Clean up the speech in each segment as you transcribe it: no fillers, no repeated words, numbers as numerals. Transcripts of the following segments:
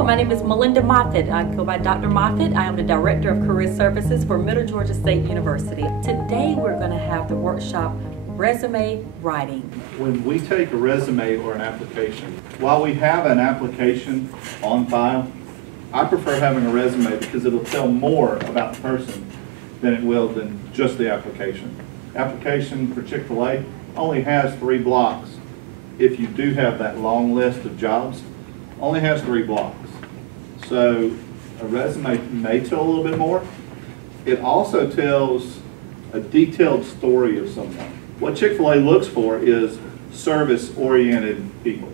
Hello, my name is Melinda Moffett. I go by Dr. Moffett. I am the Director of Career Services for Middle Georgia State University. Today we're going to have the workshop Resume Writing. When we take a resume or an application, while we have an application on file, I prefer having a resume because it'll tell more about the person than it will than just the application. Application for Chick-fil-A only has 3 blocks. If you do have that long list of jobs, only has 3 blocks. So a resume may tell a little bit more. It also tells a detailed story of someone. What Chick-fil-A looks for is service-oriented people.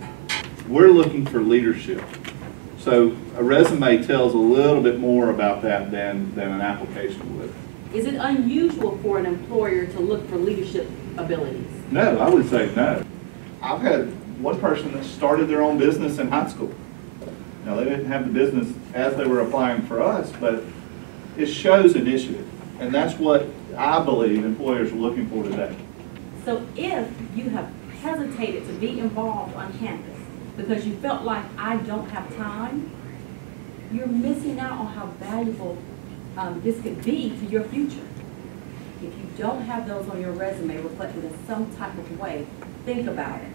We're looking for leadership. So a resume tells a little bit more about that than an application would. Is it unusual for an employer to look for leadership abilities? No, I would say no. I've had one person that started their own business in high school. Now, they didn't have the business as they were applying for us, but it shows initiative. And that's what I believe employers are looking for today. So if you have hesitated to be involved on campus because you felt like I don't have time, you're missing out on how valuable this could be to your future. If you don't have those on your resume reflected in some type of way, think about it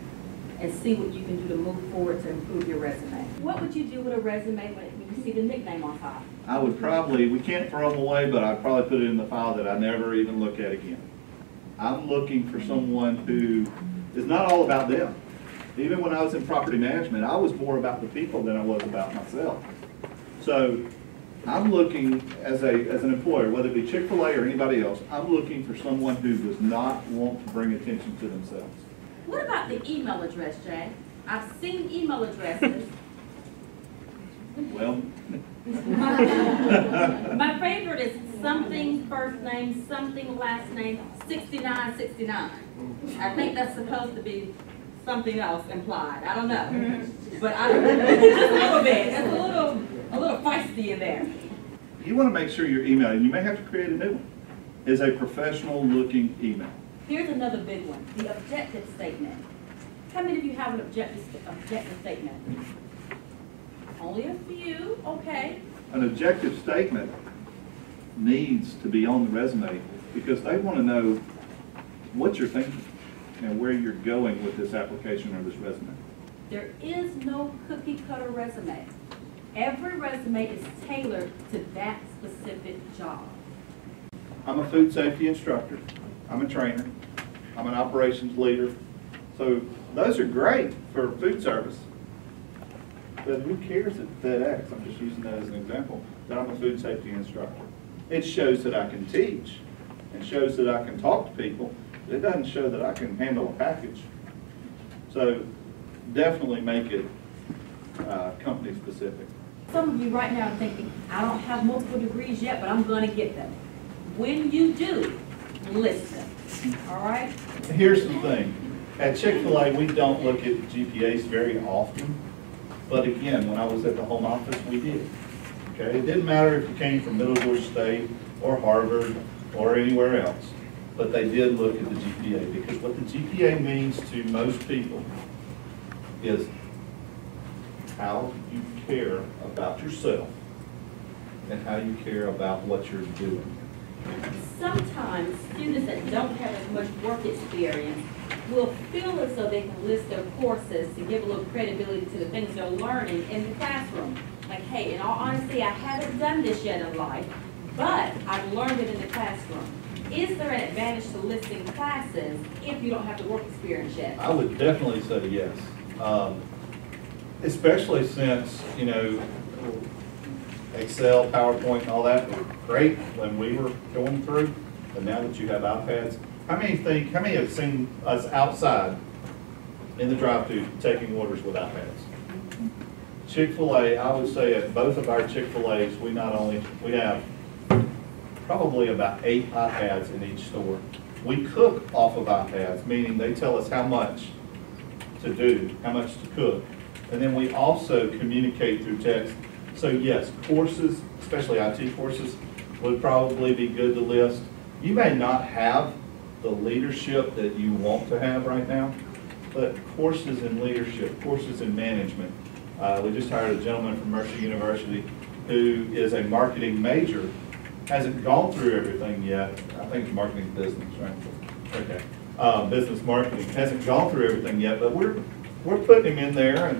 and see what you can do to move forward to improve your resume. What would you do with a resume when you see the nickname on top? I would probably, we can't throw them away, but I'd probably put it in the file that I never even look at again. I'm looking for someone who is not all about them. Even when I was in property management, I was more about the people than I was about myself. So I'm looking as an employer, whether it be Chick-fil-A or anybody else, I'm looking for someone who does not want to bring attention to themselves. What about the email address, Jay? I've seen email addresses. Well, my favorite is something first name, something last name, 6969. I think that's supposed to be something else implied. I don't know. But just a little bit. It's a little feisty in there. You want to make sure your email, and you may have to create a new one, is a professional looking email. Here's another big one, the objective statement. How many of you have an objective statement? Only a few, okay. An objective statement needs to be on the resume because they want to know what you're thinking and where you're going with this application or this resume. There is no cookie cutter resume. Every resume is tailored to that specific job. I'm a food safety instructor. I'm a trainer. I'm an operations leader. So those are great for food service. But who cares at FedEx? I'm just using that as an example, that I'm a food safety instructor. It shows that I can teach and shows that I can talk to people. But it doesn't show that I can handle a package. So definitely make it company specific. Some of you right now are thinking, I don't have multiple degrees yet, but I'm going to get them. When you do, list them. All right? Here's the thing. At Chick-fil-A, we don't look at GPAs very often. But again, when I was at the home office, we did. Okay? It didn't matter if you came from Middle Georgia State or Harvard or anywhere else. But they did look at the GPA because what the GPA means to most people is how you care about yourself and how you care about what you're doing. Sometimes students that don't have as much work experience will feel as though they can list their courses to give a little credibility to the things they're learning in the classroom. Like, hey, in all honesty, I haven't done this yet in life, but I've learned it in the classroom. Is there an advantage to listing classes if you don't have the work experience yet? I would definitely say yes. Especially since, you know, Excel, PowerPoint, and all that were great when we were going through, but now that you have iPads, how many have seen us outside in the drive-thru taking orders with iPads? Chick-fil-A, I would say at both of our Chick-fil-A's, we have probably about 8 iPads in each store. We cook off of iPads, meaning they tell us how much to do, how much to cook. And then we also communicate through text. So yes, courses, especially IT courses, would probably be good to list. You may not have the leadership that you want to have right now, but courses in leadership, courses in management, We just hired a gentleman from Mercer University who is a marketing major, hasn't gone through everything yet. I think marketing business, right? Okay. Business marketing, hasn't gone through everything yet, but we're putting him in there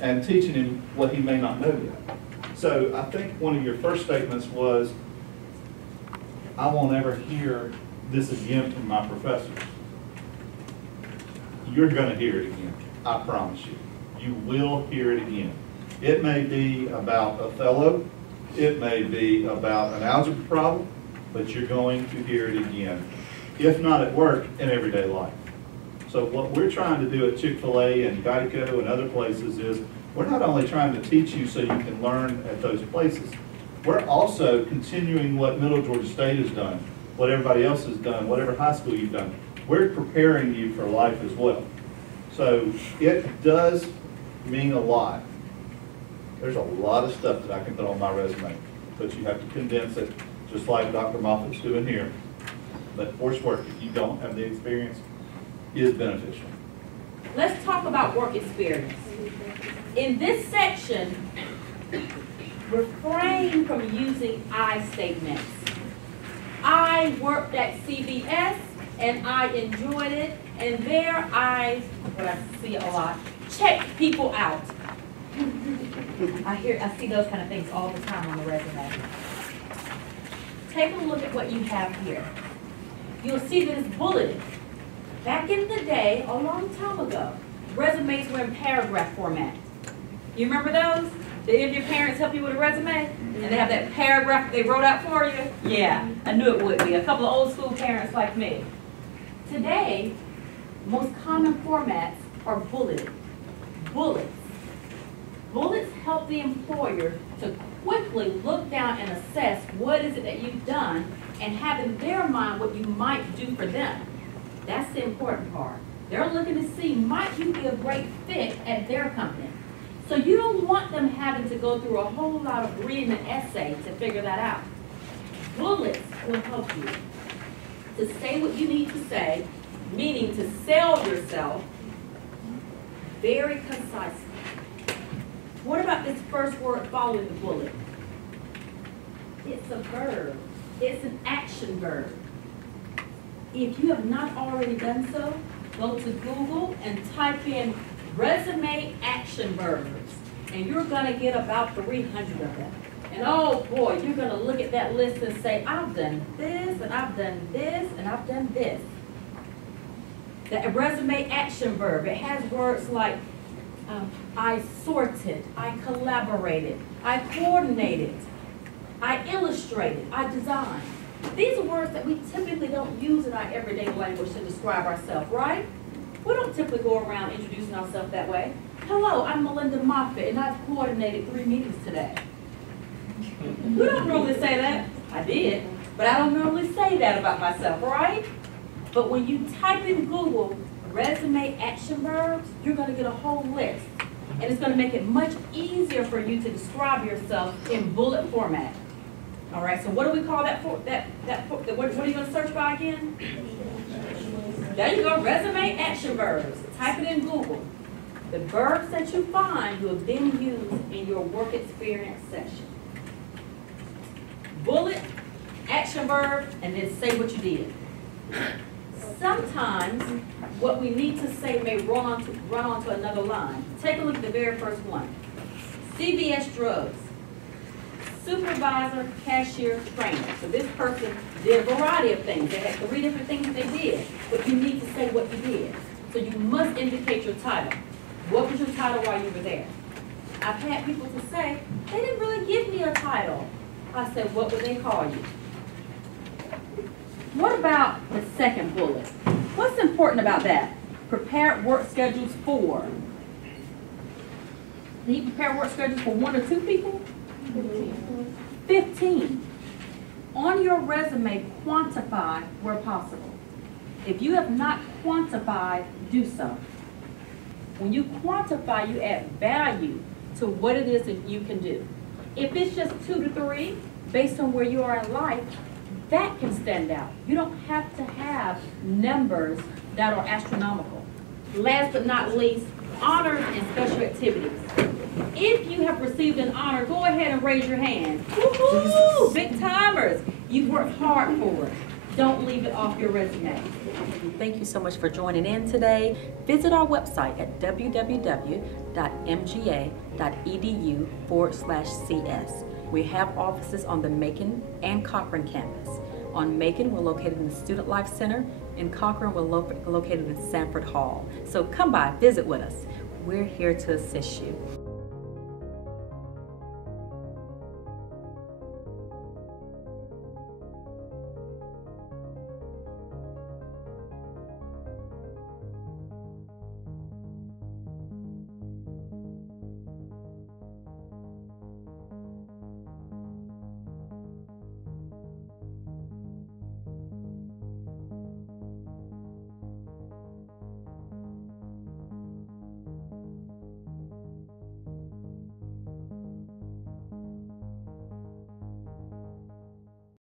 and teaching him what he may not know yet. So I think one of your first statements was, I won't ever hear this again from my professors. You're going to hear it again, I promise you. You will hear it again. It may be about Othello, it may be about an algebra problem, but you're going to hear it again. If not at work, in everyday life. So what we're trying to do at Chick-fil-A and Geico and other places is, we're not only trying to teach you so you can learn at those places, we're also continuing what Middle Georgia State has done, what everybody else has done, whatever high school you've done. We're preparing you for life as well. So it does mean a lot. There's a lot of stuff that I can put on my resume, but you have to condense it, just like Dr. Moffett's doing here. But coursework, if you don't have the experience, is beneficial. Let's talk about work experience. In this section, refrain from using I statements. I worked at CBS and I enjoyed it, and there I see a lot, check people out. I see those kind of things all the time on the resume. Take a look at what you have here. You'll see that it's bulleted. Back in the day, a long time ago, resumes were in paragraph format. You remember those? Did any of your parents help you with a resume? And they have that paragraph they wrote out for you? Yeah, I knew it would be. A couple of old school parents like me. Today, most common formats are bulleted. Bullets. Bullets help the employer to quickly look down and assess what is it that you've done and have in their mind what you might do for them. That's the important part. They're looking to see, might you be a great fit at their company? So you don't want them having to go through a whole lot of reading an essay to figure that out. Bullets will help you to say what you need to say, meaning to sell yourself very concisely. What about this first word following the bullet? It's a verb. It's an action verb. If you have not already done so, go to Google and type in resume action verbs, and you're going to get about 300 of them. And oh boy, you're going to look at that list and say, I've done this, and I've done this, and I've done this. The resume action verb, it has words like I sorted, I collaborated, I coordinated, I illustrated, I designed. These are words that we typically don't use in our everyday language to describe ourselves, right? We don't typically go around introducing ourselves that way. Hello, I'm Melinda Moffett, and I've coordinated 3 meetings today. We don't normally say that. I did, but I don't normally say that about myself, right? But when you type in Google resume action verbs, you're going to get a whole list. And it's going to make it much easier for you to describe yourself in bullet format. All right, so what do we call that for? What are you going to search by again? There you go, resume action verbs. Type it in Google. The verbs that you find you have then used in your work experience section. Bullet, action verb, and then say what you did. Sometimes what we need to say may run onto another line. Take a look at the very first one. CVS Drugs. Supervisor, cashier, trainer. So this person did a variety of things. They had 3 different things that they did, but you need to say what you did. So you must indicate your title. What was your title while you were there? I've had people to say, they didn't really give me a title. I said, what would they call you? What about the second bullet? What's important about that? Prepare work schedules for. Do you prepare work schedules for 1 or 2 people? 15. On your resume, quantify where possible. If you have not quantified, do so. When you quantify, you add value to what it is that you can do. If it's just 2 to 3, based on where you are in life, that can stand out. You don't have to have numbers that are astronomical. Last but not least, honors and special activities. If you have received an honor, go ahead and raise your hand. Woohoo! Big timers. You've worked hard for it. Don't leave it off your resume. Thank you so much for joining in today. Visit our website at www.mga.edu/CS. We have offices on the Macon and Cochran campus. On Macon, we're located in the Student Life Center. In Cochran, we're located in Sanford Hall. So come by, visit with us. We're here to assist you.